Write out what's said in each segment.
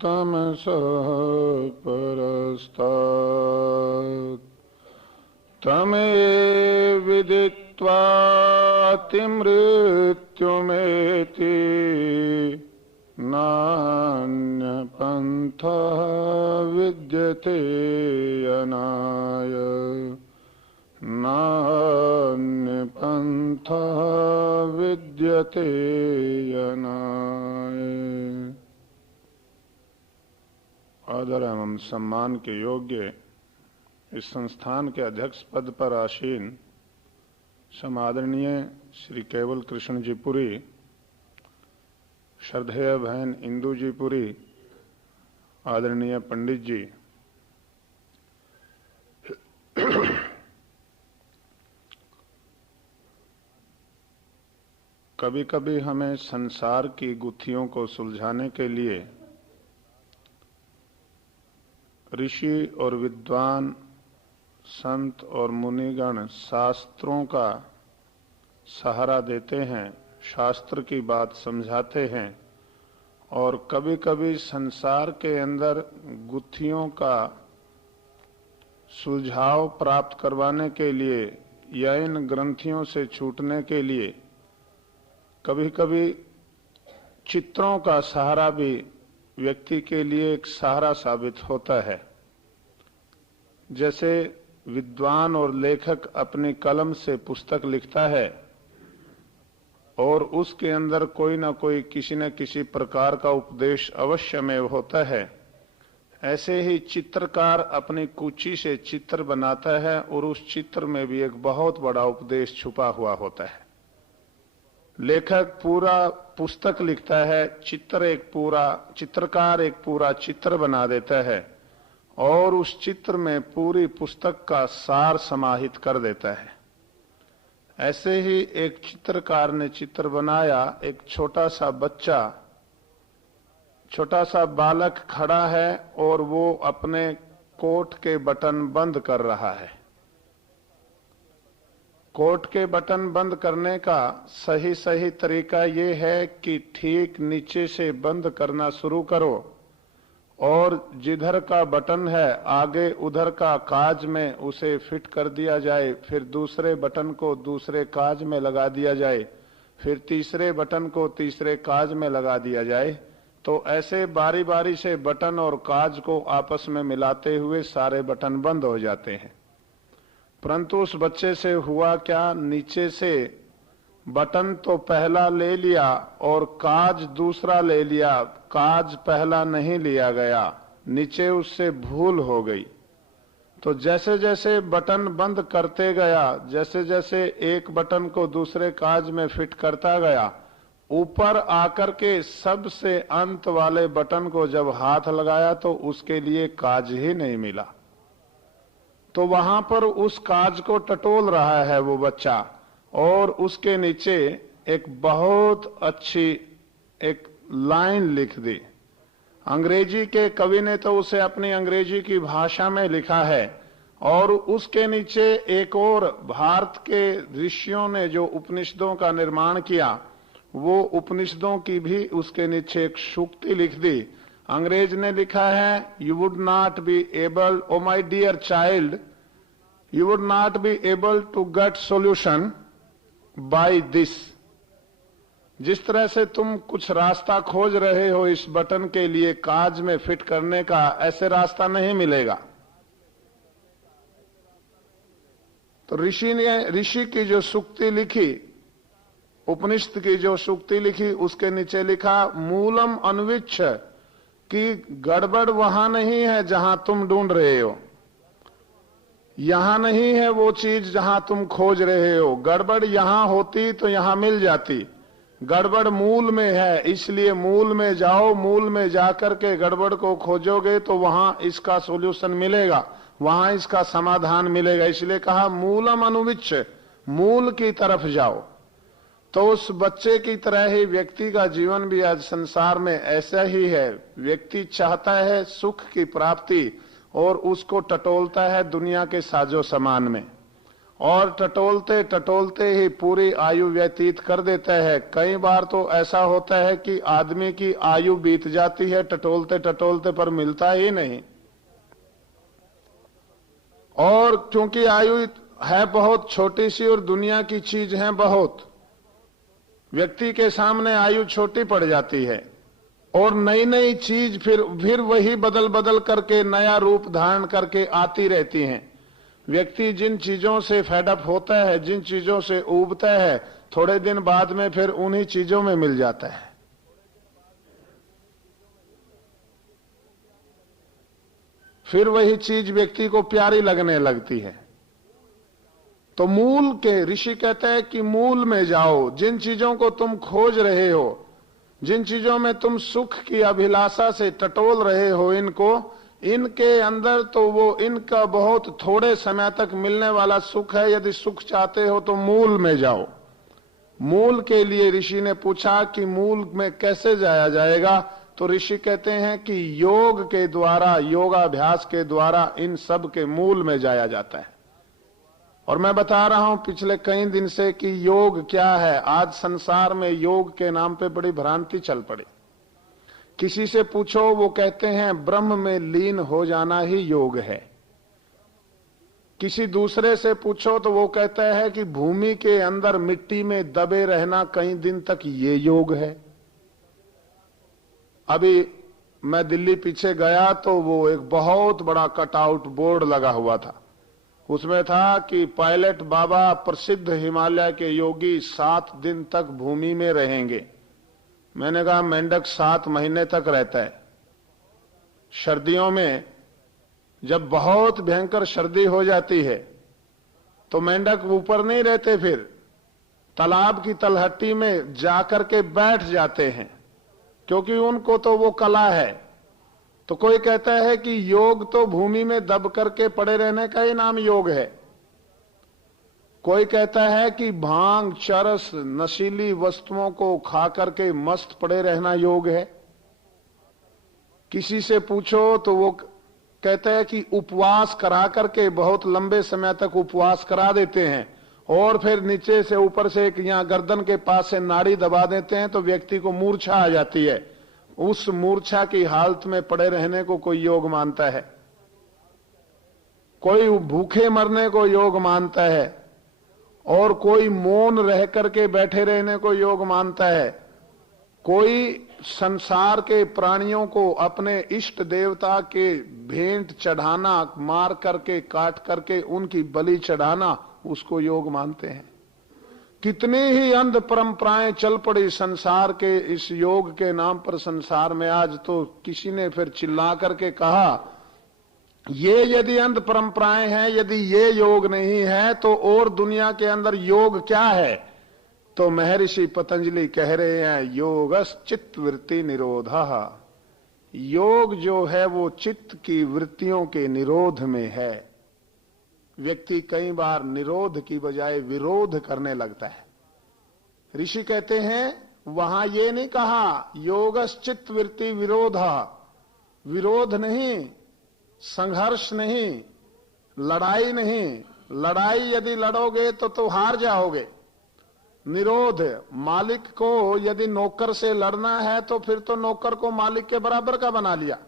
तमसः परस्तात् तमेव विदित्वातिमृत्युमेति नान्यपन्थः विद्यते अनाय नान्यपन्थः विद्यते अनाय। आदर एवं सम्मान के योग्य इस संस्थान के अध्यक्ष पद पर आसीन समादरणीय श्री केवल कृष्ण जी पुरी, श्रद्धेय बहन इंदू जी पुरी, आदरणीय पंडित जी, कभी कभी हमें संसार की गुत्थियों को सुलझाने के लिए ऋषि और विद्वान, संत और मुनिगण शास्त्रों का सहारा देते हैं, शास्त्र की बात समझाते हैं और कभी कभी संसार के अंदर गुत्थियों का सुलझाव प्राप्त करवाने के लिए या इन ग्रंथियों से छूटने के लिए कभी कभी चित्रों का सहारा भी व्यक्ति के लिए एक सहारा साबित होता है। जैसे विद्वान और लेखक अपनी कलम से पुस्तक लिखता है और उसके अंदर कोई ना कोई किसी न किसी प्रकार का उपदेश अवश्य में होता है, ऐसे ही चित्रकार अपनी कुची से चित्र बनाता है और उस चित्र में भी एक बहुत बड़ा उपदेश छुपा हुआ होता है। लेखक पूरा पुस्तक लिखता है, चित्रकार एक पूरा चित्र बना देता है और उस चित्र में पूरी पुस्तक का सार समाहित कर देता है। ऐसे ही एक चित्रकार ने चित्र बनाया, एक छोटा सा बालक खड़ा है और वो अपने कोट के बटन बंद कर रहा है। कोट के बटन बंद करने का सही तरीका ये है कि ठीक नीचे से बंद करना शुरू करो और जिधर का बटन है आगे उधर का काज में उसे फिट कर दिया जाए, फिर दूसरे बटन को दूसरे काज में लगा दिया जाए, फिर तीसरे बटन को तीसरे काज में लगा दिया जाए। तो ऐसे बारी बारी से बटन और काज को आपस में मिलाते हुए सारे बटन बंद हो जाते हैं। परंतु उस बच्चे से हुआ क्या, नीचे से बटन तो पहला ले लिया और काज दूसरा ले लिया, काज पहला नहीं लिया गया, नीचे उससे भूल हो गई। तो जैसे जैसे बटन बंद करते गया, जैसे जैसे एक बटन को दूसरे काज में फिट करता गया, ऊपर आकर के सबसे अंत वाले बटन को जब हाथ लगाया तो उसके लिए काज ही नहीं मिला। तो वहां पर उस काज को टटोल रहा है वो बच्चा और उसके नीचे एक बहुत अच्छी एक लाइन लिख दी। अंग्रेजी के कवि ने तो उसे अपनी अंग्रेजी की भाषा में लिखा है और उसके नीचे एक और भारत के ऋषियों ने जो उपनिषदों का निर्माण किया, वो उपनिषदों की भी उसके नीचे एक सूक्ति लिख दी। अंग्रेज ने लिखा है, you would not be able, o my dear child, you would not be able to get solution by this. जिस तरह से तुम कुछ रास्ता खोज रहे हो इस बटन के लिए काज में फिट करने का, ऐसे रास्ता नहीं मिलेगा। तो ऋषि की जो सूक्ति लिखी, उपनिषद की जो सूक्ति लिखी, उसके नीचे लिखा मूलम अन्विच्छ, कि गड़बड़ वहां नहीं है जहां तुम ढूंढ रहे हो, यहां नहीं है वो चीज जहां तुम खोज रहे हो। गड़बड़ यहां होती तो यहां मिल जाती, गड़बड़ मूल में है, इसलिए मूल में जाओ, मूल में जाकर के गड़बड़ को खोजोगे तो वहां इसका सॉल्यूशन मिलेगा, वहां इसका समाधान मिलेगा। इसलिए कहा मूलम अनुविच्छ, मूल की तरफ जाओ। तो उस बच्चे की तरह ही व्यक्ति का जीवन भी आज संसार में ऐसा ही है। व्यक्ति चाहता है सुख की प्राप्ति और उसको टटोलता है दुनिया के साजो सामान में, और टटोलते टटोलते ही पूरी आयु व्यतीत कर देता है। कई बार तो ऐसा होता है कि आदमी की आयु बीत जाती है टटोलते टटोलते, पर मिलता ही नहीं। और क्योंकि आयु है बहुत छोटी सी और दुनिया की चीज है बहुत, व्यक्ति के सामने आयु छोटी पड़ जाती है और नई नई चीज फिर वही बदल बदल करके नया रूप धारण करके आती रहती हैं। व्यक्ति जिन चीजों से फेडअप होता है, जिन चीजों से ऊबता है, थोड़े दिन बाद में फिर उन्हीं चीजों में मिल जाता है। फिर वही चीज व्यक्ति को प्यारी लगने लगती है। तो मूल के ऋषि कहते हैं कि मूल में जाओ। जिन चीजों को तुम खोज रहे हो, जिन चीजों में तुम सुख की अभिलाषा से टटोल रहे हो, इनके अंदर तो वो इनका बहुत थोड़े समय तक मिलने वाला सुख है। यदि सुख चाहते हो तो मूल में जाओ। मूल के लिए ऋषि ने पूछा कि मूल में कैसे जाया जाएगा, तो ऋषि कहते हैं कि योग के द्वारा, योगाभ्यास के द्वारा इन सब के मूल में जाया जाता है। और मैं बता रहा हूं पिछले कई दिन से कि योग क्या है। आज संसार में योग के नाम पे बड़ी भ्रांति चल पड़ी। किसी से पूछो, वो कहते हैं ब्रह्म में लीन हो जाना ही योग है। किसी दूसरे से पूछो तो वो कहता है कि भूमि के अंदर मिट्टी में दबे रहना कई दिन तक ये योग है। अभी मैं दिल्ली पीछे गया तो वो एक बहुत बड़ा कटआउट बोर्ड लगा हुआ था। उसमें था कि पायलट बाबा, प्रसिद्ध हिमालय के योगी 7 दिन तक भूमि में रहेंगे। मैंने कहा मेंढक 7 महीने तक रहता है। सर्दियों में जब बहुत भयंकर सर्दी हो जाती है तो मेंढक ऊपर नहीं रहते, फिर तालाब की तलहटी में जाकर के बैठ जाते हैं, क्योंकि उनको तो वो कला है। तो कोई कहता है कि योग तो भूमि में दब करके पड़े रहने का ही नाम योग है। कोई कहता है कि भांग, चरस, नशीली वस्तुओं को खा करके मस्त पड़े रहना योग है। किसी से पूछो तो वो कहता है कि उपवास करा करके बहुत लंबे समय तक उपवास करा देते हैं और फिर नीचे से ऊपर से एक यहां गर्दन के पास से नाड़ी दबा देते हैं तो व्यक्ति को मूर्छा आ जाती है। उस मूर्छा की हालत में पड़े रहने को कोई योग मानता है। कोई भूखे मरने को योग मानता है और कोई मौन रह करके बैठे रहने को योग मानता है। कोई संसार के प्राणियों को अपने इष्ट देवता के भेंट चढ़ाना, मार करके काट करके उनकी बलि चढ़ाना, उसको योग मानते हैं। कितनी ही अंध परंपराएं चल पड़ी संसार के इस योग के नाम पर संसार में। आज तो किसी ने फिर चिल्ला करके कहा, ये यदि अंध परंपराएं हैं, यदि ये योग नहीं है तो और दुनिया के अंदर योग क्या है? तो महर्षि पतंजलि कह रहे हैं, योगस चित्त वृत्ति निरोधः। योग जो है वो चित्त की वृत्तियों के निरोध में है। व्यक्ति कई बार निरोध की बजाय विरोध करने लगता है। ऋषि कहते हैं वहां ये नहीं कहा योगस चित्त वृत्ति विरोधः। विरोध नहीं, संघर्ष नहीं, लड़ाई नहीं। लड़ाई यदि लड़ोगे तो हार जाओगे। निरोध, मालिक को यदि नौकर से लड़ना है तो फिर तो नौकर को मालिक के बराबर का बना लिया।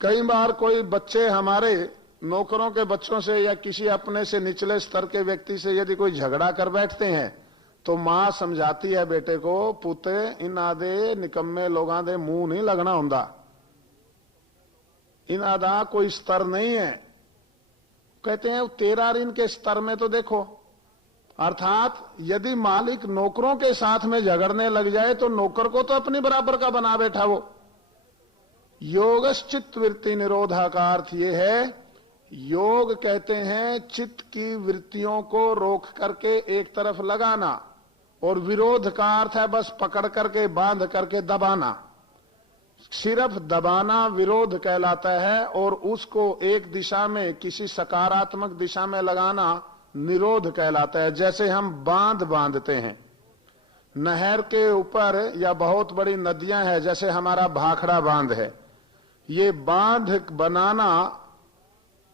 कई बार कोई बच्चे हमारे नौकरों के बच्चों से या किसी अपने से निचले स्तर के व्यक्ति से यदि कोई झगड़ा कर बैठते हैं तो मां समझाती है बेटे को, पुते इना दे निकम्मे लोगां दे मुंह नहीं लगना हुंदा। इना दा कोई स्तर नहीं है। कहते हैं तेरा इनके स्तर में तो देखो। अर्थात यदि मालिक नौकरों के साथ में झगड़ने लग जाए तो नौकर को तो अपनी बराबर का बना बैठा वो। योगश्चित्त वृत्ति निरोधा का अर्थ ये है, योग कहते हैं चित्त की वृत्तियों को रोक करके एक तरफ लगाना, और विरोध का अर्थ है बस पकड़ करके बांध करके दबाना। सिर्फ दबाना विरोध कहलाता है और उसको एक दिशा में किसी सकारात्मक दिशा में लगाना निरोध कहलाता है। जैसे हम बांध बांधते हैं नहर के ऊपर या बहुत बड़ी नदियां हैं, जैसे हमारा भाखड़ा बांध है, ये बांध बनाना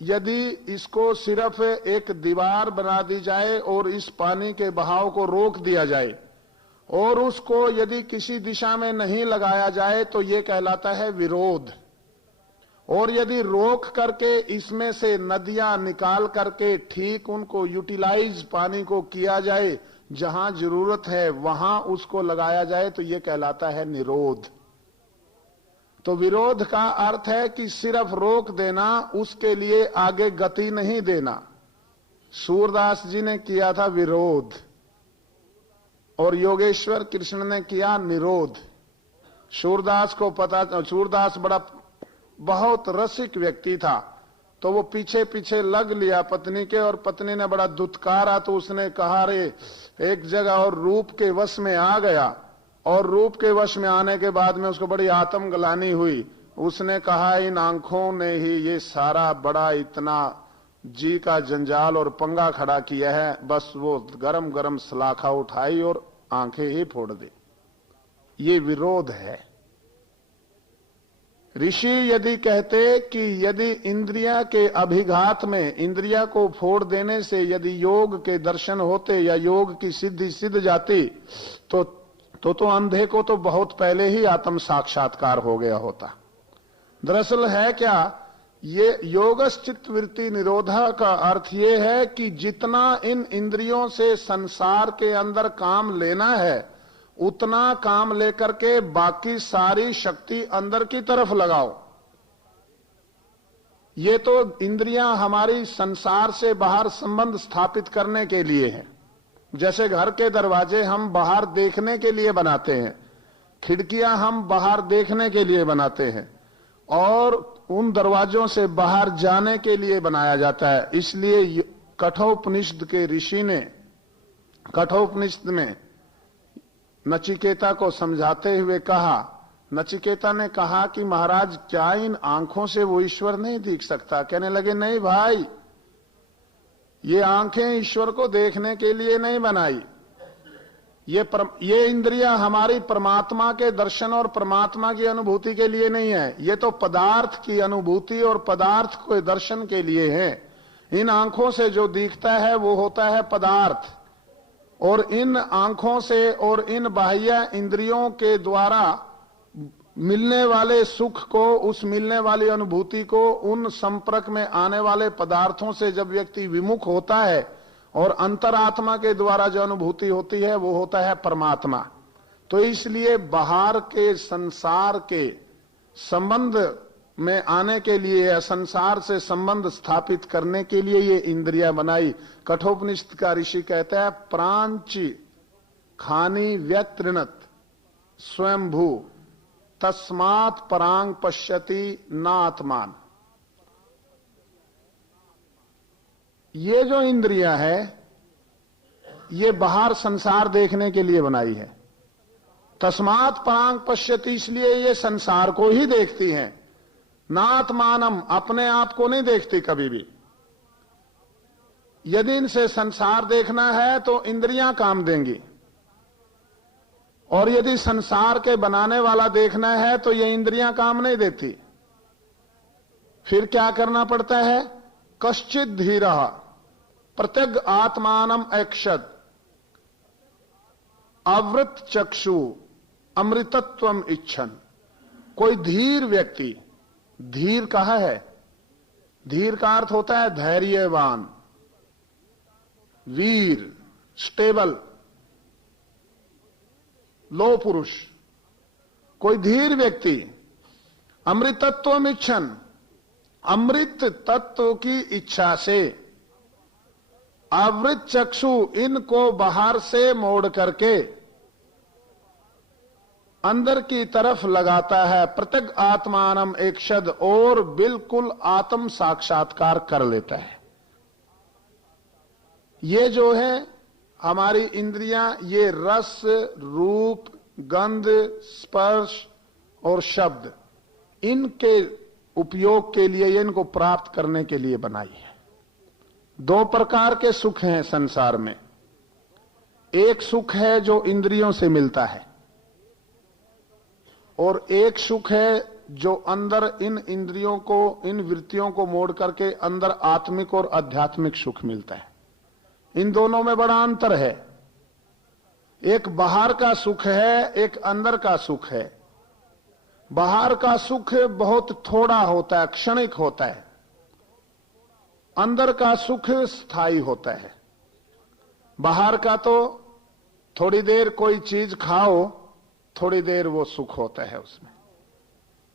यदि इसको सिर्फ एक दीवार बना दी जाए और इस पानी के बहाव को रोक दिया जाए और उसको यदि किसी दिशा में नहीं लगाया जाए तो ये कहलाता है विरोध। और यदि रोक करके इसमें से नदियां निकाल करके ठीक उनको यूटिलाइज पानी को किया जाए, जहां जरूरत है वहां उसको लगाया जाए, तो ये कहलाता है निरोध। तो विरोध का अर्थ है कि सिर्फ रोक देना, उसके लिए आगे गति नहीं देना। सूरदास जी ने किया था विरोध और योगेश्वर कृष्ण ने किया निरोध। सूरदास को पता, सूरदास बहुत रसिक व्यक्ति था, तो वो पीछे पीछे लग लिया पत्नी के, और पत्नी ने बड़ा दुत्कारा तो उसने कहा, रे एक जगह और रूप के वश में आ गया, और रूप के वश में आने के बाद में उसको बड़ी आत्मग्लानि हुई। उसने कहा, इन आंखों ने ही ये सारा बड़ा इतना जी का जंजाल और पंगा खड़ा किया है। बस वो गरम गरम सलाखा उठाई और आंखें ही फोड़ दी। ये विरोध है। ऋषि यदि कहते कि यदि इंद्रिया के अभिघात में, इंद्रिया को फोड़ देने से यदि योग के दर्शन होते या योग की सिद्धि सिद्ध जाती, तो अंधे को तो बहुत पहले ही आत्म साक्षात्कार हो गया होता। दरअसल है क्या, ये योगश्चित्त वृत्ति निरोधा का अर्थ ये है कि जितना इन इंद्रियों से संसार के अंदर काम लेना है, उतना काम लेकर के बाकी सारी शक्ति अंदर की तरफ लगाओ। ये तो इंद्रियां हमारी संसार से बाहर संबंध स्थापित करने के लिए हैं। जैसे घर के दरवाजे हम बाहर देखने के लिए बनाते हैं, खिड़कियां हम बाहर देखने के लिए बनाते हैं, और उन दरवाजों से बाहर जाने के लिए बनाया जाता है। इसलिए कठोपनिषद के ऋषि ने कठोपनिषद में नचिकेता को समझाते हुए कहा, नचिकेता ने कहा कि महाराज क्या इन आंखों से वो ईश्वर नहीं दिख सकता? कहने लगे, नहीं भाई, ये आंखें ईश्वर को देखने के लिए नहीं बनाई। ये इंद्रियां हमारी परमात्मा के दर्शन और परमात्मा की अनुभूति के लिए नहीं है। ये तो पदार्थ की अनुभूति और पदार्थ के दर्शन के लिए है। इन आंखों से जो दिखता है वो होता है पदार्थ, और इन आंखों से और इन बाह्य इंद्रियों के द्वारा मिलने वाले सुख को, उस मिलने वाली अनुभूति को, उन संपर्क में आने वाले पदार्थों से जब व्यक्ति विमुख होता है, और अंतरात्मा के द्वारा जो अनुभूति होती है वो होता है परमात्मा। तो इसलिए बाहर के संसार के संबंध में आने के लिए, संसार से संबंध स्थापित करने के लिए ये इंद्रियां बनाई। कठोपनिषद का ऋषि कहता है, प्रांची खानी व्यतृणत स्वयंभू तस्मात् परांग पश्यति नात्मान। ये जो इंद्रियां है ये बाहर संसार देखने के लिए बनाई है। तस्मात् परांग पश्यति, इसलिए ये संसार को ही देखती हैं। नात्मानम, अपने आप को नहीं देखती कभी भी। यदि इनसे संसार देखना है तो इंद्रियां काम देंगी, और यदि संसार के बनाने वाला देखना है तो ये इंद्रियां काम नहीं देती। फिर क्या करना पड़ता है? कश्चित धीरः प्रत्यग आत्मानम ऐक्षत अवृत चक्षु अमृतत्वम इच्छन। कोई धीर व्यक्ति, धीर कहा है? धीर का अर्थ होता है धैर्यवान, वीर, स्टेबल, लो पुरुष। कोई धीर व्यक्ति अमृतत्वम इच्छन, अमृत तत्व की इच्छा से आवृत चक्षु, इनको बाहर से मोड़ करके अंदर की तरफ लगाता है। प्रत्यग आत्मानम ऐक्षत, और बिल्कुल आत्म साक्षात्कार कर लेता है। ये जो है हमारी इंद्रियां, ये रस, रूप, गंध, स्पर्श और शब्द, इनके उपयोग के लिए, इनको प्राप्त करने के लिए बनाई है। दो प्रकार के सुख हैं संसार में। एक सुख है जो इंद्रियों से मिलता है, और एक सुख है जो अंदर इन इंद्रियों को, इन वृत्तियों को मोड़ करके अंदर आत्मिक और आध्यात्मिक सुख मिलता है। इन दोनों में बड़ा अंतर है। एक बाहर का सुख है, एक अंदर का सुख है। बाहर का सुख बहुत थोड़ा होता है, क्षणिक होता है। अंदर का सुख स्थायी होता है। बाहर का तो थोड़ी देर कोई चीज खाओ, थोड़ी देर वो सुख होता है उसमें।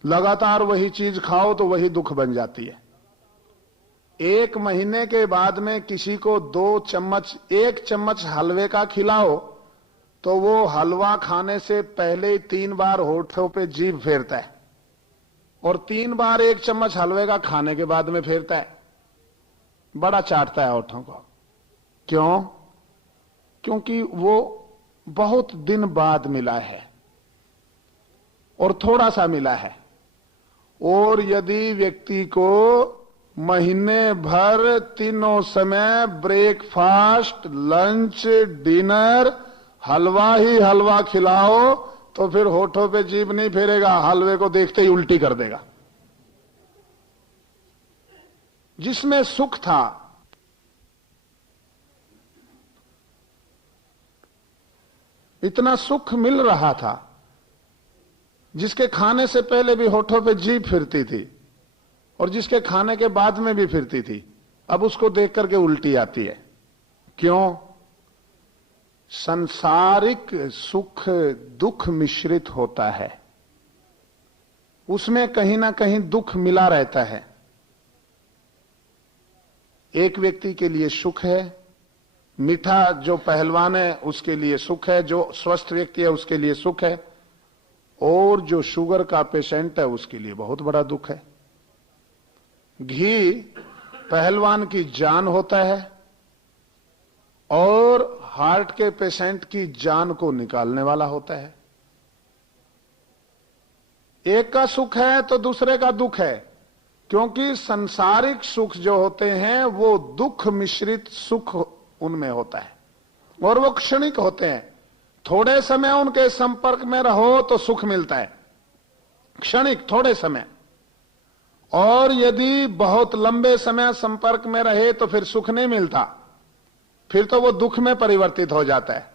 लगातार वही चीज खाओ तो वही दुख बन जाती है। 1 महीने के बाद में किसी को 2 चम्मच, 1 चम्मच हलवे का खिलाओ तो वो हलवा खाने से पहले 3 बार होठों पे जीभ फेरता है और 3 बार 1 चम्मच हलवे का खाने के बाद में फेरता है, बड़ा चाटता है होठों को। क्यों? क्योंकि वो बहुत दिन बाद मिला है और थोड़ा सा मिला है। और यदि व्यक्ति को महीने भर तीनों समय ब्रेकफास्ट, लंच, डिनर हलवा ही हलवा खिलाओ तो फिर होठों पे जीभ नहीं फेरेगा, हलवे को देखते ही उल्टी कर देगा। जिसमें सुख था, इतना सुख मिल रहा था, जिसके खाने से पहले भी होठों पे जीभ फिरती थी और जिसके खाने के बाद में भी फिरती थी, अब उसको देख करके उल्टी आती है। क्यों? सांसारिक सुख दुख मिश्रित होता है, उसमें कहीं ना कहीं दुख मिला रहता है। एक व्यक्ति के लिए सुख है, मीठा जो पहलवान है उसके लिए सुख है, जो स्वस्थ व्यक्ति है उसके लिए सुख है, और जो शुगर का पेशेंट है उसके लिए बहुत बड़ा दुख है। घी पहलवान की जान होता है और हार्ट के पेशेंट की जान को निकालने वाला होता है। एक का सुख है तो दूसरे का दुख है, क्योंकि संसारिक सुख जो होते हैं वो दुख मिश्रित सुख उनमें होता है और वो क्षणिक होते हैं। थोड़े समय उनके संपर्क में रहो तो सुख मिलता है, क्षणिक, थोड़े समय। और यदि बहुत लंबे समय संपर्क में रहे तो फिर सुख नहीं मिलता, फिर तो वो दुख में परिवर्तित हो जाता है।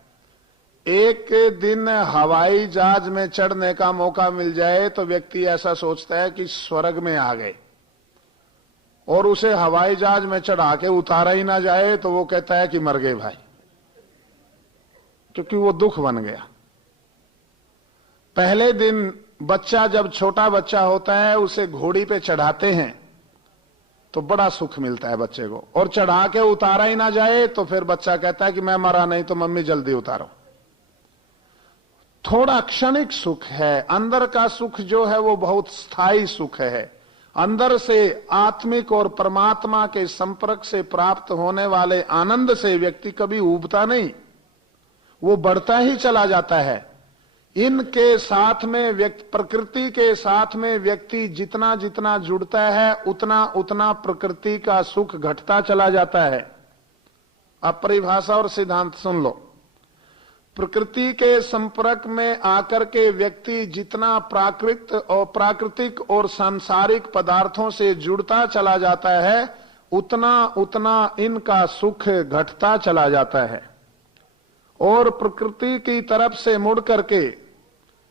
एक दिन हवाई जहाज में चढ़ने का मौका मिल जाए तो व्यक्ति ऐसा सोचता है कि स्वर्ग में आ गए, और उसे हवाई जहाज में चढ़ा के उतारा ही ना जाए तो वो कहता है कि मर गए भाई, क्योंकि वो दुख बन गया। पहले दिन बच्चा, जब छोटा बच्चा होता है, उसे घोड़ी पे चढ़ाते हैं तो बड़ा सुख मिलता है बच्चे को, और चढ़ा के उतारा ही ना जाए तो फिर बच्चा कहता है कि मैं मरा नहीं तो मम्मी जल्दी उतारो। थोड़ा क्षणिक सुख है। अंदर का सुख जो है वो बहुत स्थायी सुख है। अंदर से आत्मिक और परमात्मा के संपर्क से प्राप्त होने वाले आनंद से व्यक्ति कभी ऊबता नहीं, वो बढ़ता ही चला जाता है। इनके साथ में व्यक्ति, प्रकृति के साथ में व्यक्ति जितना जितना जुड़ता है उतना उतना प्रकृति का सुख घटता चला जाता है। अब परिभाषा और सिद्धांत सुन लो। प्रकृति के संपर्क में आकर के व्यक्ति जितना प्राकृतिक और सांसारिक पदार्थों से जुड़ता चला जाता है उतना उतना इनका सुख घटता चला जाता है, और प्रकृति की तरफ से मुड़ करके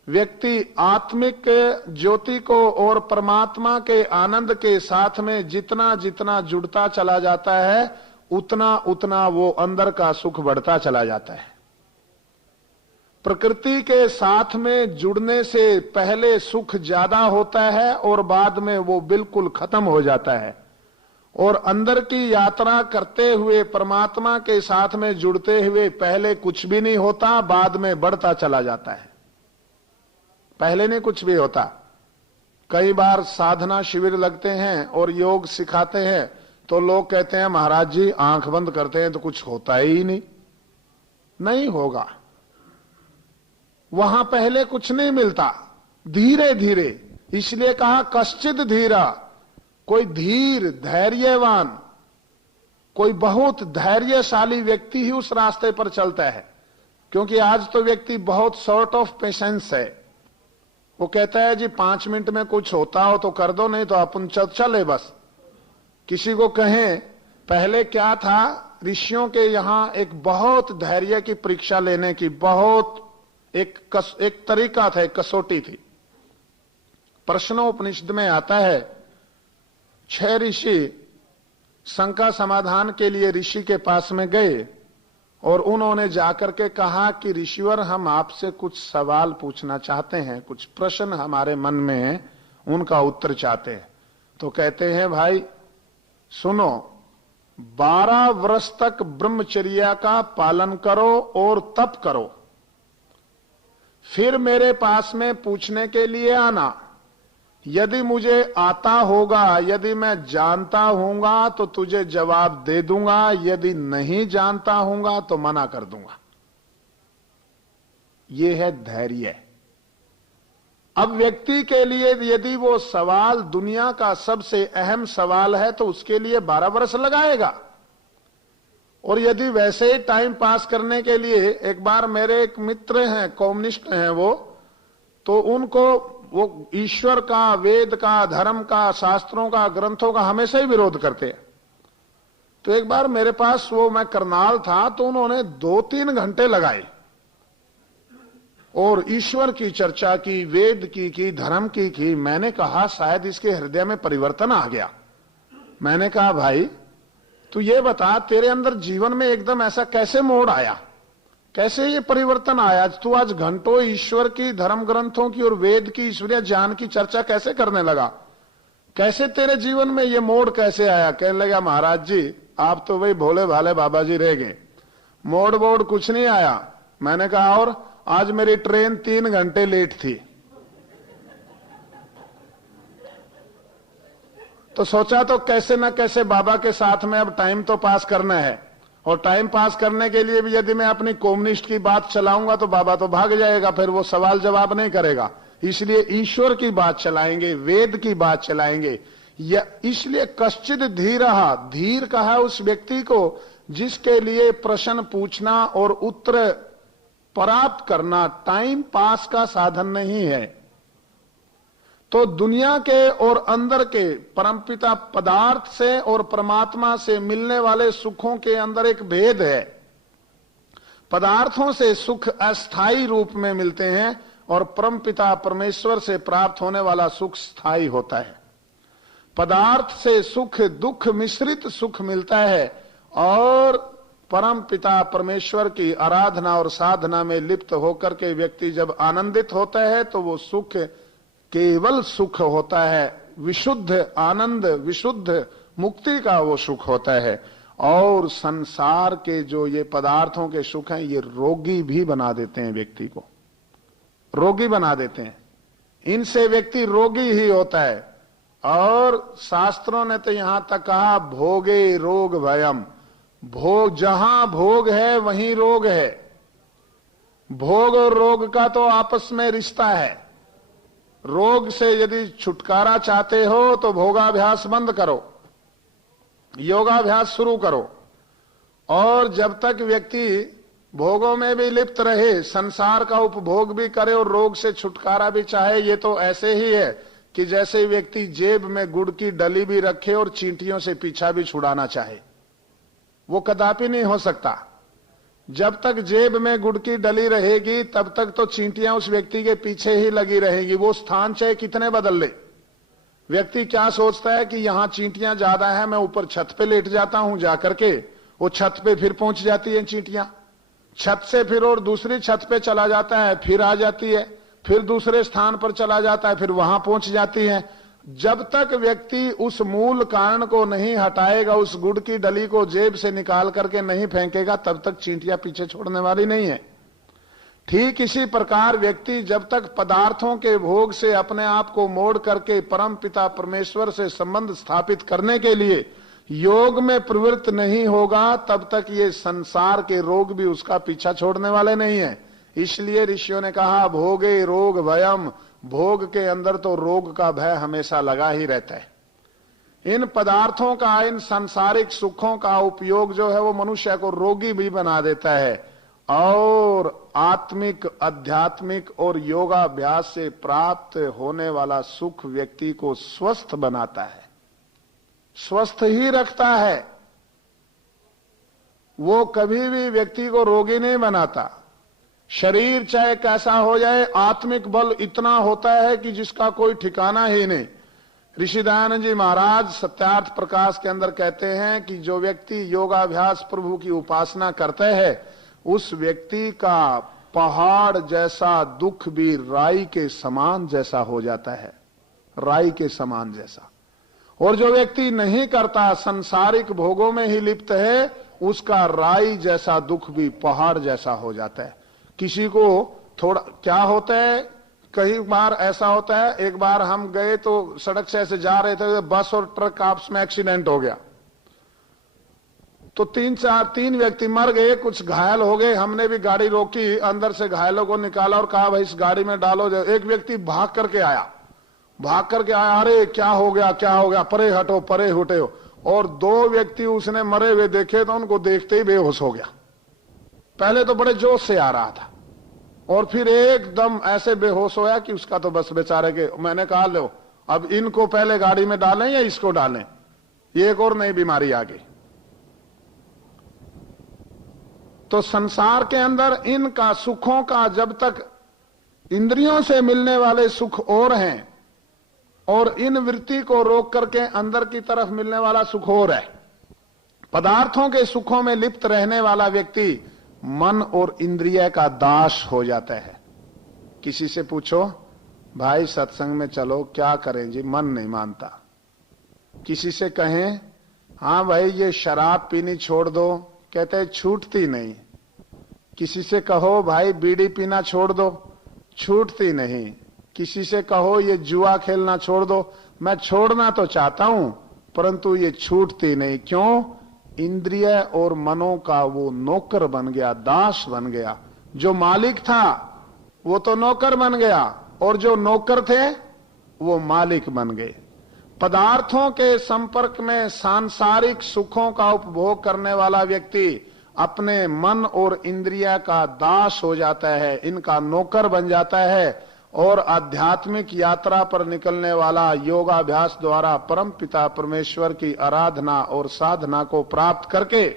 व्यक्ति आत्मिक ज्योति को और परमात्मा के आनंद के साथ में जितना जितना जुड़ता चला जाता है उतना उतना वो अंदर का सुख बढ़ता चला जाता है। प्रकृति के साथ में जुड़ने से पहले सुख ज्यादा होता है और बाद में वो बिल्कुल खत्म हो जाता है, और अंदर की यात्रा करते हुए परमात्मा के साथ में जुड़ते हुए पहले कुछ भी नहीं होता, बाद में बढ़ता चला जाता है। पहले नहीं कुछ भी होता। कई बार साधना शिविर लगते हैं और योग सिखाते हैं तो लोग कहते हैं महाराज जी आंख बंद करते हैं तो कुछ होता ही नहीं। नहीं होगा, वहां पहले कुछ नहीं मिलता, धीरे धीरे। इसलिए कहा कश्चित धीरा, कोई धीर धैर्यवान, कोई बहुत धैर्यशाली व्यक्ति ही उस रास्ते पर चलता है। क्योंकि आज तो व्यक्ति बहुत शॉर्ट ऑफ पेशेंस है, वो कहता है जी 5 मिनट में कुछ होता हो तो कर दो, नहीं तो अपन चले बस। किसी को कहें, पहले क्या था, ऋषियों के यहां एक बहुत धैर्य की परीक्षा लेने की बहुत एक तरीका था, एक कसौटी थी। प्रश्नोपनिषद में आता है 6 ऋषि शंका समाधान के लिए ऋषि के पास में गए और उन्होंने जाकर के कहा कि ऋषिवर, हम आपसे कुछ सवाल पूछना चाहते हैं, कुछ प्रश्न हमारे मन में हैं, उनका उत्तर चाहते हैं। तो कहते हैं भाई सुनो, 12 वर्ष तक ब्रह्मचर्या का पालन करो और तप करो, फिर मेरे पास में पूछने के लिए आना। यदि मुझे आता होगा, यदि मैं जानता हूंगा तो तुझे जवाब दे दूंगा, यदि नहीं जानता हूंगा तो मना कर दूंगा। यह है धैर्य। अब व्यक्ति के लिए यदि वो सवाल दुनिया का सबसे अहम सवाल है तो उसके लिए 12 वर्ष लगाएगा। और यदि वैसे ही टाइम पास करने के लिए, एक बार मेरे एक मित्र हैं, कम्युनिस्ट हैं वो, तो उनको वो ईश्वर का, वेद का, धर्म का, शास्त्रों का, ग्रंथों का हमेशा ही विरोध करते हैं। तो एक बार मेरे पास, वो मैं करनाल था, तो उन्होंने 2-3 घंटे लगाए और ईश्वर की चर्चा की, वेद की, धर्म की। मैंने कहा शायद इसके हृदय में परिवर्तन आ गया। मैंने कहा भाई तू ये बता, तेरे अंदर जीवन में एकदम ऐसा कैसे मोड़ आया, कैसे ये परिवर्तन आया? तू आज घंटों ईश्वर की, धर्म ग्रंथों की और वेद की, ईश्वरीय ज्ञान की चर्चा कैसे करने लगा? कैसे तेरे जीवन में ये मोड़ कैसे आया? कहने लगा महाराज जी आप तो वही भोले भाले बाबा जी रह गए, मोड़ कुछ नहीं आया। मैंने कहा और आज मेरी ट्रेन 3 घंटे लेट थी। तो सोचा तो कैसे ना कैसे बाबा के साथ में अब टाइम तो पास करना है, और टाइम पास करने के लिए भी यदि मैं अपनी कम्युनिस्ट की बात चलाऊंगा तो बाबा तो भाग जाएगा, फिर वो सवाल जवाब नहीं करेगा। इसलिए ईश्वर की बात चलाएंगे, वेद की बात चलाएंगे। या इसलिए कश्चित धीरहा, धीर कहा उस व्यक्ति को जिसके लिए प्रश्न पूछना और उत्तर प्राप्त करना टाइम पास का साधन नहीं है। तो दुनिया के और अंदर के परमपिता पदार्थ से और परमात्मा से मिलने वाले सुखों के अंदर एक भेद है। पदार्थों से सुख अस्थायी रूप में मिलते हैं और परमपिता परमेश्वर से प्राप्त होने वाला सुख स्थायी होता है। पदार्थ से सुख दुख मिश्रित सुख मिलता है और परम पिता परमेश्वर की आराधना और साधना में लिप्त होकर के व्यक्ति जब आनंदित होता है तो वो सुख केवल सुख होता है, विशुद्ध आनंद, विशुद्ध मुक्ति का वो सुख होता है। और संसार के जो ये पदार्थों के सुख हैं ये रोगी भी बना देते हैं, व्यक्ति को रोगी बना देते हैं। इनसे व्यक्ति रोगी ही होता है। और शास्त्रों ने तो यहां तक कहा भोगे रोग भयम, भोग जहां भोग है वहीं रोग है। भोग और रोग का तो आपस में रिश्ता है। रोग से यदि छुटकारा चाहते हो तो भोगाभ्यास बंद करो, योगाभ्यास शुरू करो। और जब तक व्यक्ति भोगों में भी लिप्त रहे, संसार का उपभोग भी करे और रोग से छुटकारा भी चाहे, ये तो ऐसे ही है कि जैसे व्यक्ति जेब में गुड़ की डली भी रखे और चींटियों से पीछा भी छुड़ाना चाहे, वो कदापि नहीं हो सकता। जब तक जेब में गुड़ की डली रहेगी तब तक तो चींटियां उस व्यक्ति के पीछे ही लगी रहेगी, वो स्थान चाहे कितने बदल ले। व्यक्ति क्या सोचता है कि यहां चींटियां ज्यादा है, मैं ऊपर छत पे लेट जाता हूं, जाकर के वो छत पे फिर पहुंच जाती है चींटियां, छत से फिर और दूसरी छत पे चला जाता है, फिर आ जाती है, फिर दूसरे स्थान पर चला जाता है, फिर वहां पहुंच जाती है। जब तक व्यक्ति उस मूल कारण को नहीं हटाएगा, उस गुड़ की डली को जेब से निकाल करके नहीं फेंकेगा, तब तक चींटियां पीछे छोड़ने वाली नहीं है। ठीक इसी प्रकार व्यक्ति जब तक पदार्थों के भोग से अपने आप को मोड़ करके परम पिता परमेश्वर से संबंध स्थापित करने के लिए योग में प्रवृत्त नहीं होगा, तब तक ये संसार के रोग भी उसका पीछा छोड़ने वाले नहीं है। इसलिए ऋषियों ने कहा भोगे रोग भयम, भोग के अंदर तो रोग का भय हमेशा लगा ही रहता है। इन पदार्थों का, इन सांसारिक सुखों का उपयोग जो है वो मनुष्य को रोगी भी बना देता है और आत्मिक, आध्यात्मिक और योगाभ्यास से प्राप्त होने वाला सुख व्यक्ति को स्वस्थ बनाता है, स्वस्थ ही रखता है। वो कभी भी व्यक्ति को रोगी नहीं बनाता। शरीर चाहे कैसा हो जाए, आत्मिक बल इतना होता है कि जिसका कोई ठिकाना ही नहीं। ऋषि दयानंद जी महाराज सत्यार्थ प्रकाश के अंदर कहते हैं कि जो व्यक्ति योगाभ्यास प्रभु की उपासना करते हैं, उस व्यक्ति का पहाड़ जैसा दुख भी राई के समान जैसा हो जाता है, राई के समान जैसा। और जो व्यक्ति नहीं करता, संसारिक भोगों में ही लिप्त है, उसका राई जैसा दुख भी पहाड़ जैसा हो जाता है। किसी को थोड़ा क्या होता है, कई बार ऐसा होता है, एक बार हम गए तो सड़क से ऐसे जा रहे थे, बस और ट्रक आपस में एक्सीडेंट हो गया, तो तीन व्यक्ति मर गए, कुछ घायल हो गए। हमने भी गाड़ी रोकी, अंदर से घायलों को निकाला और कहा भाई इस गाड़ी में डालो। एक व्यक्ति भाग करके आया, अरे क्या हो गया, परे हटो, परे हटो। और दो व्यक्ति उसने मरे हुए देखे तो उनको देखते ही बेहोश हो गया। पहले तो बड़े जोश से आ रहा था और फिर एकदम ऐसे बेहोश होया कि उसका तो बस बेचारे के, मैंने कहा लो अब इनको पहले गाड़ी में डालें या इसको डालें, ये एक और नई बीमारी आ गई। तो संसार के अंदर इनका सुखों का, जब तक इंद्रियों से मिलने वाले सुख और हैं और इन वृत्ति को रोक करके अंदर की तरफ मिलने वाला सुख और है। पदार्थों के सुखों में लिप्त रहने वाला व्यक्ति मन और इंद्रिय का दास हो जाता है। किसी से पूछो भाई सत्संग में चलो, क्या करें जी, मन नहीं मानता। किसी से कहें हाँ भाई ये शराब पीनी छोड़ दो, कहते हैं छूटती नहीं। किसी से कहो भाई बीड़ी पीना छोड़ दो, छूटती नहीं। किसी से कहो ये जुआ खेलना छोड़ दो, मैं छोड़ना तो चाहता हूं परंतु ये छूटती नहीं। क्यों? इंद्रिय और मनों का वो नौकर बन गया, दास बन गया। जो मालिक था वो तो नौकर बन गया और जो नौकर थे वो मालिक बन गए। पदार्थों के संपर्क में सांसारिक सुखों का उपभोग करने वाला व्यक्ति अपने मन और इंद्रिय का दास हो जाता है, इनका नौकर बन जाता है और आध्यात्मिक यात्रा पर निकलने वाला योगाभ्यास द्वारा परम पिता परमेश्वर की आराधना और साधना को प्राप्त करके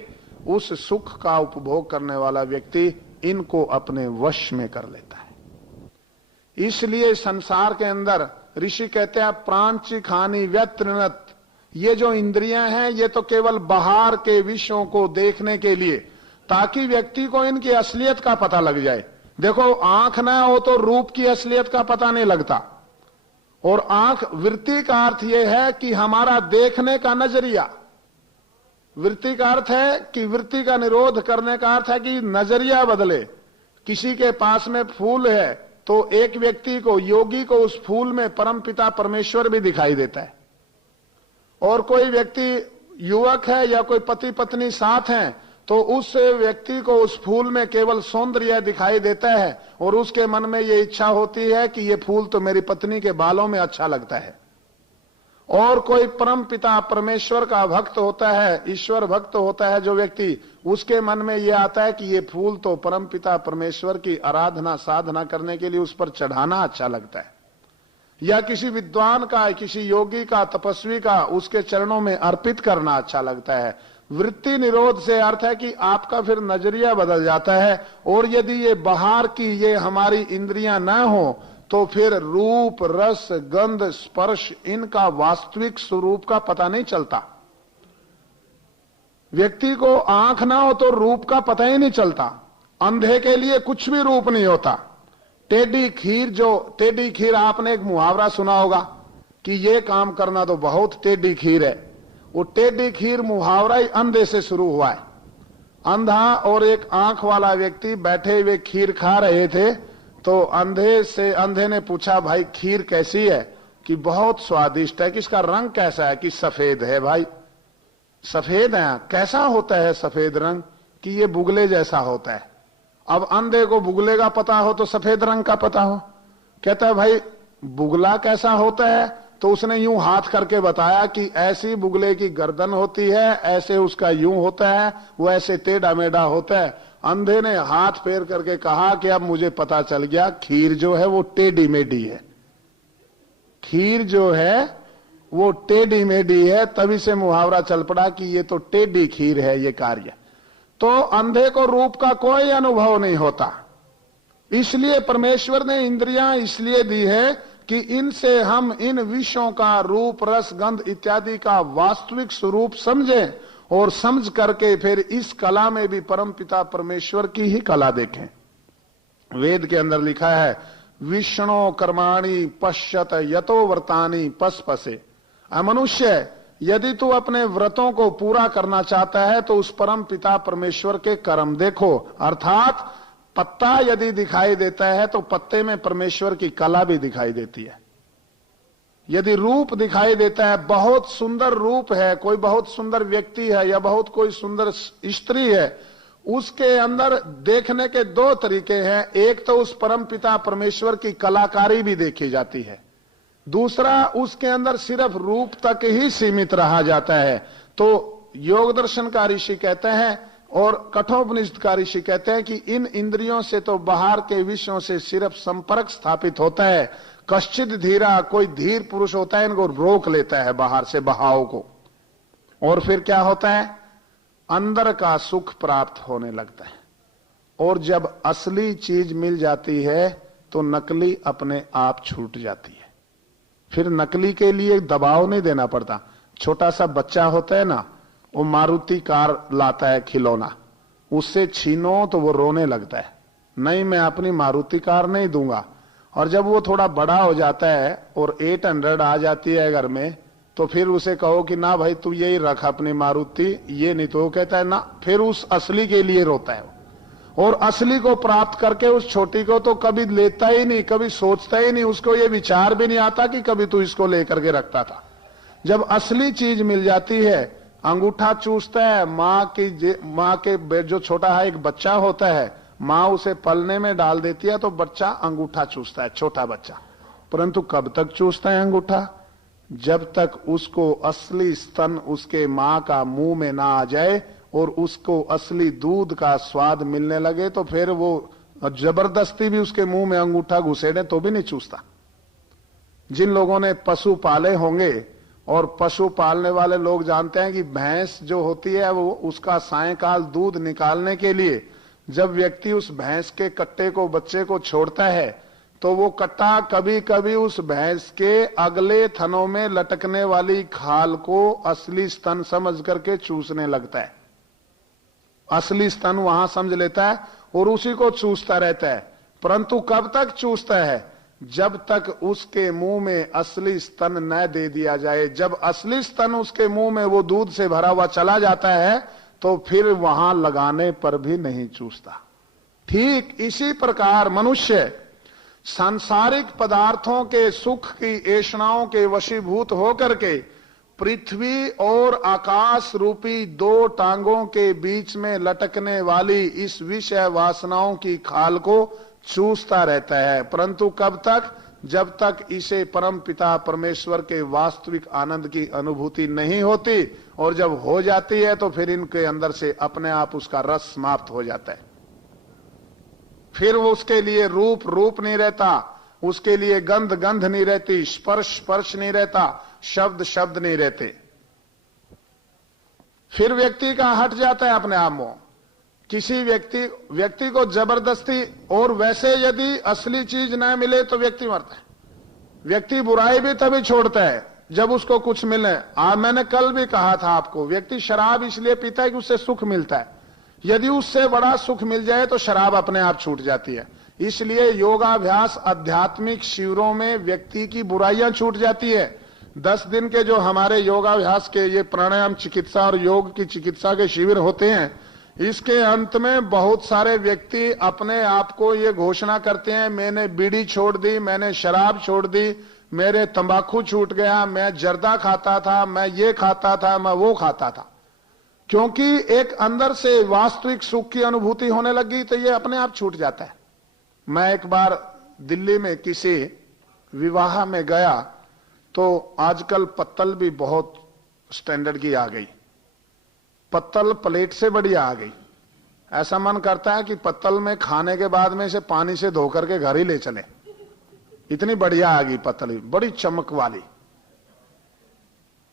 उस सुख का उपभोग करने वाला व्यक्ति इनको अपने वश में कर लेता है। इसलिए संसार के अंदर ऋषि कहते हैं प्रांचिक हानि व्यतृणत, ये जो इंद्रियां हैं ये तो केवल बाहर के विषयों को देखने के लिए, ताकि व्यक्ति को इनकी असलियत का पता लग जाए। देखो आंख ना हो तो रूप की असलियत का पता नहीं लगता, और आंख वृत्ति का अर्थ यह है कि हमारा देखने का नजरिया, वृत्ति का अर्थ है कि वृत्ति का निरोध करने का अर्थ है कि नजरिया बदले। किसी के पास में फूल है तो एक व्यक्ति को, योगी को, उस फूल में परमपिता परमेश्वर भी दिखाई देता है, और कोई व्यक्ति युवक है या कोई पति पत्नी साथ हैं तो उस व्यक्ति को उस फूल में केवल सौंदर्य दिखाई देता है और उसके मन में ये इच्छा होती है कि ये फूल तो मेरी पत्नी के बालों में अच्छा लगता है। और कोई परम पिता परमेश्वर का भक्त होता है, ईश्वर भक्त होता है जो व्यक्ति, उसके मन में ये आता है कि ये फूल तो परम पिता परमेश्वर की आराधना साधना करने के लिए उस पर चढ़ाना अच्छा लगता है, या किसी विद्वान का, किसी योगी का, तपस्वी का उसके चरणों में अर्पित करना अच्छा लगता है। वृत्ति निरोध से अर्थ है कि आपका फिर नजरिया बदल जाता है, और यदि ये बाहर की ये हमारी इंद्रियां ना हो तो फिर रूप, रस, गंध, स्पर्श इनका वास्तविक स्वरूप का पता नहीं चलता। व्यक्ति को आंख ना हो तो रूप का पता ही नहीं चलता। अंधे के लिए कुछ भी रूप नहीं होता। टेढ़ी खीर, जो टेढ़ी खीर, आपने एक मुहावरा सुना होगा कि ये काम करना तो बहुत टेढ़ी खीर है। वो टेढ़ी खीर मुहावरा ही अंधे से शुरू हुआ है। अंधा और एक आंख वाला व्यक्ति बैठे हुए खीर खा रहे थे, तो अंधे ने पूछा भाई खीर कैसी है? कि बहुत स्वादिष्ट है। कि इसका रंग कैसा है? कि सफेद है। भाई सफेद है, कैसा होता है सफेद रंग? कि ये बुगले जैसा होता है। अब अंधे को बुगले का पता हो तो सफेद रंग का पता हो, कहता है भाई बुगला कैसा होता है? तो उसने यूं हाथ करके बताया कि ऐसी बुगले की गर्दन होती है, ऐसे उसका यूं होता है, वो ऐसे टेढ़ा मेढ़ा होता है। अंधे ने हाथ फेर करके कहा कि अब मुझे पता चल गया, खीर जो है वो टेढ़ी मेढ़ी है, खीर जो है वो टेढ़ी मेढ़ी है। तभी से मुहावरा चल पड़ा कि ये तो टेढ़ी खीर है ये कार्य। तो अंधे को रूप का कोई अनुभव नहीं होता, इसलिए परमेश्वर ने इंद्रियां इसलिए दी है कि इनसे हम इन विषयों का रूप, रस, गंध इत्यादि का वास्तविक स्वरूप समझें और समझ करके फिर इस कला में भी परमपिता परमेश्वर की ही कला देखें। वेद के अंदर लिखा है, विष्णु कर्माणि पश्यत यतो व्रतानि पसपसे। मनुष्य, यदि तू अपने व्रतों को पूरा करना चाहता है तो उस परम पिता परमेश्वर के कर्म देखो। अर्थात पत्ता यदि दिखाई देता है तो पत्ते में परमेश्वर की कला भी दिखाई देती है। यदि रूप दिखाई देता है, बहुत सुंदर रूप है, कोई बहुत सुंदर व्यक्ति है या बहुत कोई सुंदर स्त्री है, उसके अंदर देखने के दो तरीके हैं। एक तो उस परम पिता परमेश्वर की कलाकारी भी देखी जाती है, दूसरा उसके अंदर सिर्फ रूप तक ही सीमित रहा जाता है। तो योग दर्शन का ऋषि कहते हैं और कठोपनिषद का ऋषि कहते हैं कि इन इंद्रियों से तो बाहर के विषयों से सिर्फ संपर्क स्थापित होता है। कश्चित धीरा, कोई धीर पुरुष होता है, इनको रोक लेता है बाहर से बहाव को, और फिर क्या होता है, अंदर का सुख प्राप्त होने लगता है। और जब असली चीज मिल जाती है तो नकली अपने आप छूट जाती है। फिर नकली के लिए दबाव नहीं देना पड़ता। छोटा सा बच्चा होता है ना, वो मारुति कार लाता है खिलौना, उससे छीनो तो वो रोने लगता है, नहीं मैं अपनी मारुति कार नहीं दूंगा। और जब वो थोड़ा बड़ा हो जाता है और 800 आ जाती है घर में, तो फिर उसे कहो कि ना भाई तू यही रख अपनी मारुति, ये नहीं, तो वो कहता है ना, फिर उस असली के लिए रोता है। और असली को प्राप्त करके उस छोटी को तो कभी लेता ही नहीं, कभी सोचता ही नहीं, उसको ये विचार भी नहीं आता कि कभी तू इसको लेकर के रखता था। जब असली चीज मिल जाती है, अंगूठा चूसता है माँ के जो छोटा है एक बच्चा होता है, माँ उसे पलने में डाल देती है तो बच्चा अंगूठा चूसता है, छोटा बच्चा। परंतु कब तक चूसता है अंगूठा? जब तक उसको असली स्तन उसके माँ का मुंह में ना आ जाए और उसको असली दूध का स्वाद मिलने लगे, तो फिर वो जबरदस्ती भी उसके मुंह में अंगूठा घुसेड़े तो भी नहीं चूसता। जिन लोगों ने पशु पाले होंगे, और पशु पालने वाले लोग जानते हैं कि भैंस जो होती है वो उसका सायंकाल दूध निकालने के लिए जब व्यक्ति उस भैंस के कट्टे को, बच्चे को छोड़ता है, तो वो कट्टा कभी कभी उस भैंस के अगले थनों में लटकने वाली खाल को असली स्तन समझ करके चूसने लगता है। असली स्तन वहां समझ लेता है और उसी को चूसता रहता है। परंतु कब तक चूसता है? जब तक उसके मुंह में असली स्तन न दे दिया जाए। जब असली स्तन उसके मुंह में वो दूध से भरा हुआ चला जाता है तो फिर वहां लगाने पर भी नहीं चूसता। ठीक इसी प्रकार मनुष्य सांसारिक पदार्थों के सुख की ऐषणाओं के वशीभूत होकर के पृथ्वी और आकाश रूपी दो टांगों के बीच में लटकने वाली इस विषय वासनाओं की खाल को चूसता रहता है। परंतु कब तक? जब तक इसे परम पिता परमेश्वर के वास्तविक आनंद की अनुभूति नहीं होती, और जब हो जाती है तो फिर इनके अंदर से अपने आप उसका रस समाप्त हो जाता है। फिर वो उसके लिए रूप नहीं रहता, उसके लिए गंध नहीं रहती, स्पर्श नहीं रहता, शब्द नहीं रहते। फिर व्यक्ति का हट जाता है अपने आप में। किसी व्यक्ति को जबरदस्ती, और वैसे यदि असली चीज न मिले तो व्यक्ति मरता है। व्यक्ति बुराई भी तभी छोड़ता है जब उसको कुछ मिले। मैंने कल भी कहा था आपको, व्यक्ति शराब इसलिए पीता है कि उससे सुख मिलता है। यदि उससे बड़ा सुख मिल जाए तो शराब अपने आप छूट जाती है। इसलिए योगाभ्यास आध्यात्मिक शिविरों में व्यक्ति की बुराइयां छूट जाती है। 10 दिन के जो हमारे योगाभ्यास के ये प्राणायाम चिकित्सा और योग की चिकित्सा के शिविर होते हैं, इसके अंत में बहुत सारे व्यक्ति अपने आप को ये घोषणा करते हैं, मैंने बीड़ी छोड़ दी, मैंने शराब छोड़ दी, मेरे तंबाकू छूट गया, मैं जर्दा खाता था, मैं ये खाता था, मैं वो खाता था। क्योंकि एक अंदर से वास्तविक सुख की अनुभूति होने लगी तो ये अपने आप छूट जाता है। मैं एक बार दिल्ली में किसी विवाह में गया तो आजकल पत्तल भी बहुत स्टैंडर्ड की आ गई, पत्तल प्लेट से बढ़िया आ गई। ऐसा मन करता है कि पत्तल में खाने के बाद में इसे पानी से धो करके घर ही ले चले, इतनी बढ़िया आ गई पत्तल, बड़ी चमक वाली।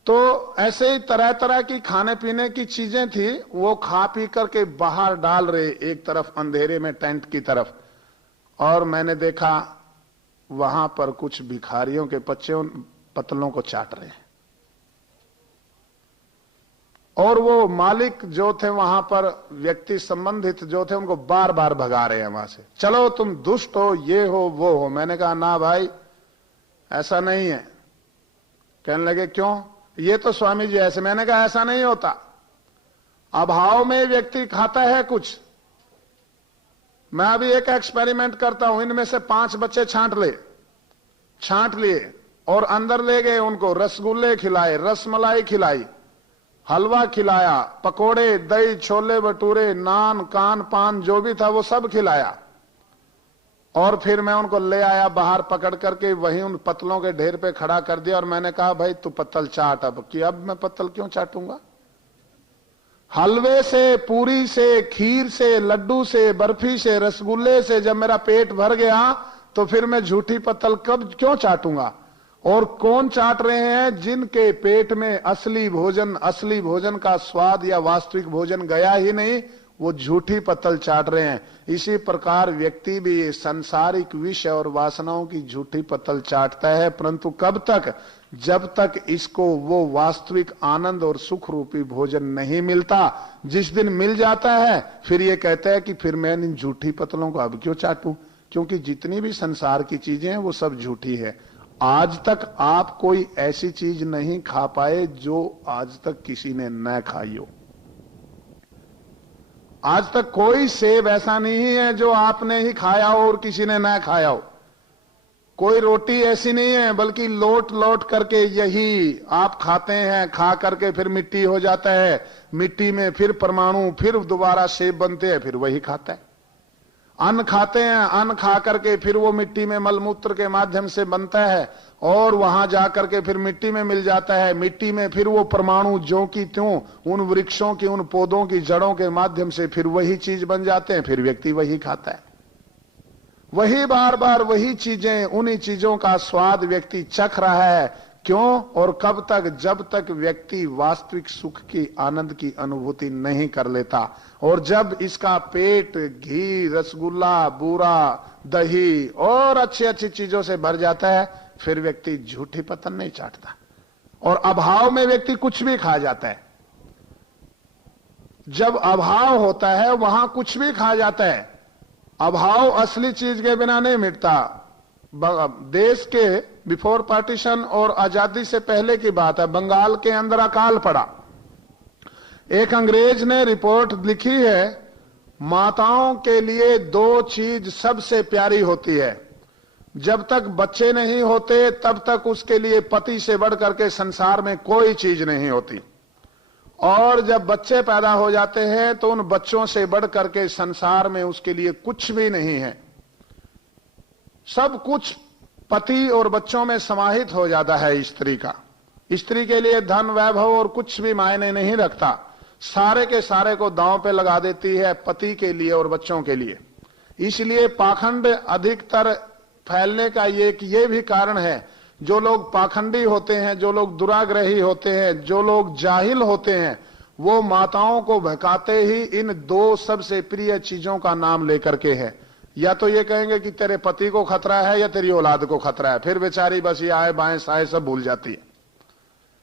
तो ऐसे ही तरह तरह की खाने पीने की चीजें थी, वो खा पी करके बाहर डाल रहे एक तरफ अंधेरे में टेंट की तरफ। और मैंने देखा वहां पर कुछ भिखारियों के बच्चे उन पत्तलों को चाट रहे हैं, और वो मालिक जो थे वहां पर, व्यक्ति संबंधित जो थे, उनको बार बार भगा रहे हैं वहां से, चलो तुम दुष्ट हो, ये हो वो हो। मैंने कहा ना भाई ऐसा नहीं है। कहने लगे क्यों, ये तो स्वामी जी ऐसे। मैंने कहा ऐसा नहीं होता, अभाव में व्यक्ति खाता है कुछ। मैं अभी एक एक्सपेरिमेंट करता हूं, इनमें से 5 बच्चे छांट लिए और अंदर ले गए, उनको रसगुल्ले खिलाए, रसमलाई खिलाई, हलवा खिलाया, पकोड़े, दही, छोले भटूरे, नान, कान, पान जो भी था वो सब खिलाया। और फिर मैं उनको ले आया बाहर पकड़ करके, वहीं उन पत्तलों के ढेर पे खड़ा कर दिया और मैंने कहा भाई तू पत्तल चाट। अब कि अब मैं पत्तल क्यों चाटूंगा? हलवे से, पूरी से, खीर से, लड्डू से, बर्फी से, रसगुल्ले से जब मेरा पेट भर गया तो फिर मैं झूठी पत्तल कब क्यों चाटूंगा? और कौन चाट रहे हैं? जिनके पेट में असली भोजन का स्वाद या वास्तविक भोजन गया ही नहीं, वो झूठी पत्तल चाट रहे हैं। इसी प्रकार व्यक्ति भी सांसारिक विषय और वासनाओं की झूठी पत्तल चाटता है, परंतु कब तक? जब तक इसको वो वास्तविक आनंद और सुख रूपी भोजन नहीं मिलता। जिस दिन मिल जाता है फिर ये कहता है कि फिर मैं इन झूठी पत्तलों को अब क्यों चाटूं, क्योंकि जितनी भी संसार की चीजें हैं वो सब झूठी है। आज तक आप कोई ऐसी चीज नहीं खा पाए जो आज तक किसी ने न खाई हो। आज तक कोई सेब ऐसा नहीं है जो आपने ही खाया हो और किसी ने न खाया हो। कोई रोटी ऐसी नहीं है, बल्कि लौट लौट करके यही आप खाते हैं, खा करके फिर मिट्टी हो जाता है, मिट्टी में फिर परमाणु, फिर दोबारा सेब बनते हैं, फिर वही खाता है। अन्न खाते हैं, अन्न खा करके फिर वो मिट्टी में मलमूत्र के माध्यम से बनता है और वहां जाकर के फिर मिट्टी में मिल जाता है। मिट्टी में फिर वो परमाणु ज्यों की त्यों उन वृक्षों की, उन पौधों की जड़ों के माध्यम से फिर वही चीज बन जाते हैं, फिर व्यक्ति वही खाता है। वही बार बार वही चीजें, उन्हीं चीजों का स्वाद व्यक्ति चख रहा है। क्यों और कब तक? जब तक व्यक्ति वास्तविक सुख की, आनंद की अनुभूति नहीं कर लेता। और जब इसका पेट घी, रसगुल्ला, बूरा, दही और अच्छी अच्छी चीजों से भर जाता है, फिर व्यक्ति झूठी पत्तल नहीं चाटता। और अभाव में व्यक्ति कुछ भी खा जाता है। जब अभाव होता है वहां कुछ भी खा जाता है। अभाव असली चीज के बिना नहीं मिटता। देश के बिफोर पार्टीशन और आजादी से पहले की बात है, बंगाल के अंदर अकाल पड़ा। एक अंग्रेज ने रिपोर्ट लिखी है, माताओं के लिए 2 चीज सबसे प्यारी होती है। जब तक बच्चे नहीं होते तब तक उसके लिए पति से बढ़ करके संसार में कोई चीज नहीं होती, और जब बच्चे पैदा हो जाते हैं तो उन बच्चों से बढ़ करके संसार में उसके लिए कुछ भी नहीं है। सब कुछ पति और बच्चों में समाहित हो जाता है स्त्री का। स्त्री के लिए धन, वैभव और कुछ भी मायने नहीं रखता। सारे के सारे को दांव पे लगा देती है पति के लिए और बच्चों के लिए। इसलिए पाखंड अधिकतर फैलने का ये भी कारण है। जो लोग पाखंडी होते हैं, जो लोग दुराग्रही होते हैं, जो लोग जाहिल होते हैं, वो माताओं को भकाते ही इन 2 सबसे प्रिय चीजों का नाम लेकर के है। या तो ये कहेंगे कि तेरे पति को खतरा है या तेरी औलाद को खतरा है, फिर बेचारी बस ये आए बाएं साए सब भूल जाती है।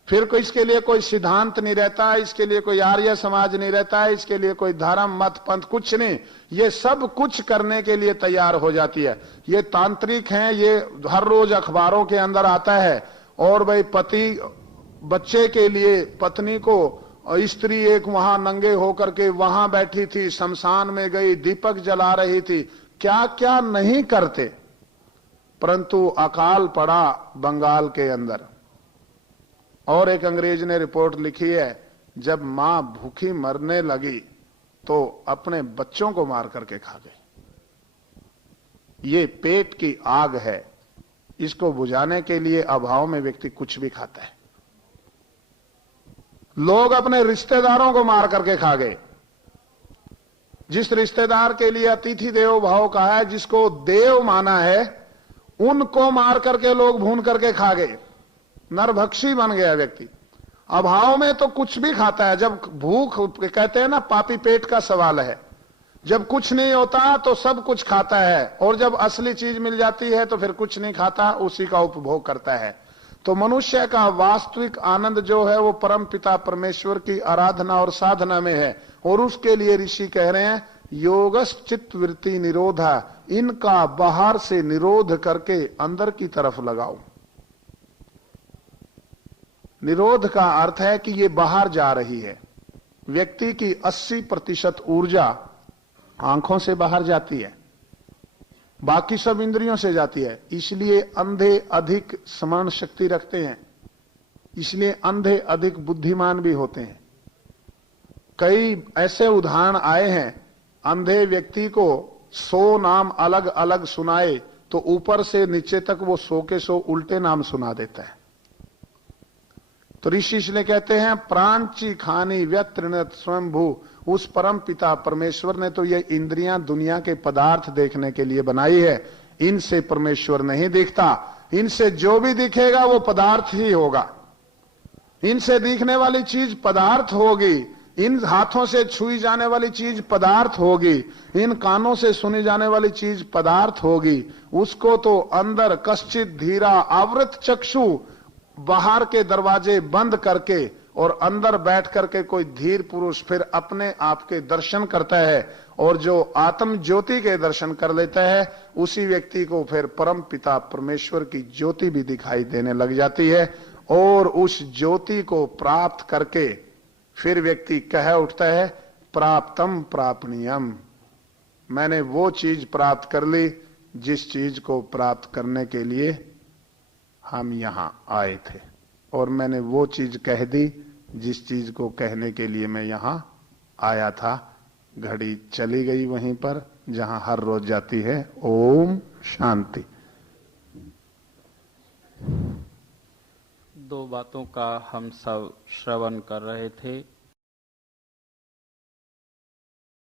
फिर कोई इसके लिए कोई सिद्धांत नहीं रहता, इसके लिए कोई आर्य समाज नहीं रहता, इसके लिए कोई धर्म, मत, पंथ कुछ नहीं। ये सब कुछ करने के लिए तैयार हो जाती है। ये तांत्रिक हैं, ये हर रोज अखबारों के अंदर आता है। और भाई पति बच्चे के लिए पत्नी को, स्त्री एक वहां नंगे होकर के वहां बैठी थी, शमशान में गई, दीपक जला रही थी, क्या क्या नहीं करते। परंतु अकाल पड़ा बंगाल के अंदर। और एक अंग्रेज ने रिपोर्ट लिखी है, जब मां भूखी मरने लगी तो अपने बच्चों को मार करके खा गई। ये पेट की आग है, इसको बुझाने के लिए अभाव में व्यक्ति कुछ भी खाता है। लोग अपने रिश्तेदारों को मार करके खा गए। जिस रिश्तेदार के लिए अतिथि देवो भाव कहा है, जिसको देव माना है, उनको मार करके लोग भून करके खा गए। नरभक्षी बन गया व्यक्ति। अभाव में तो कुछ भी खाता है। जब भूख, कहते हैं ना, पापी पेट का सवाल है। जब कुछ नहीं होता तो सब कुछ खाता है, और जब असली चीज मिल जाती है तो फिर कुछ नहीं खाता, उसी का उपभोग करता है। तो मनुष्य का वास्तविक आनंद जो है वो परम पिता परमेश्वर की आराधना और साधना में है। और उसके लिए ऋषि कह रहे हैं योगस चित्त वृत्ति निरोधा, इनका बाहर से निरोध करके अंदर की तरफ लगाओ। निरोध का अर्थ है कि ये बाहर जा रही है। व्यक्ति की 80% ऊर्जा आंखों से बाहर जाती है, बाकी सब इंद्रियों से जाती है। इसलिए अंधे अधिक स्मरण शक्ति रखते हैं, इसलिए अंधे अधिक बुद्धिमान भी होते हैं। कई ऐसे उदाहरण आए हैं, अंधे व्यक्ति को 100 नाम अलग अलग सुनाए तो ऊपर से नीचे तक वो 100 के 100 उल्टे नाम सुना देता है। तो ऋषि इसलिए कहते हैं प्राणची खानी व्यतृणत स्वयंभू, उस परम पिता परमेश्वर ने तो ये इंद्रियां दुनिया के पदार्थ देखने के लिए बनाई है। इनसे परमेश्वर नहीं दिखता। इनसे जो भी दिखेगा वो पदार्थ ही होगा। इनसे दिखने वाली चीज पदार्थ होगी, इन हाथों से छुई जाने वाली चीज पदार्थ होगी, इन कानों से सुनी जाने वाली चीज पदार्थ होगी। उसको तो अंदर कश्चित धीरा आवृत चक्षु, बाहर के दरवाजे बंद करके और अंदर बैठ करके कोई धीर पुरुष फिर अपने आप के दर्शन करता है। और जो आत्म ज्योति के दर्शन कर लेता है, उसी व्यक्ति को फिर परम पिता परमेश्वर की ज्योति भी दिखाई देने लग जाती है। और उस ज्योति को प्राप्त करके फिर व्यक्ति कह उठता है प्राप्तम प्रापणीयम, मैंने वो चीज प्राप्त कर ली जिस चीज को प्राप्त करने के लिए हम यहां आए थे, और मैंने वो चीज कह दी जिस चीज को कहने के लिए मैं यहां आया था। घड़ी चली गई वहीं पर जहां हर रोज जाती है। ओम शांति। दो बातों का हम सब श्रवण कर रहे थे।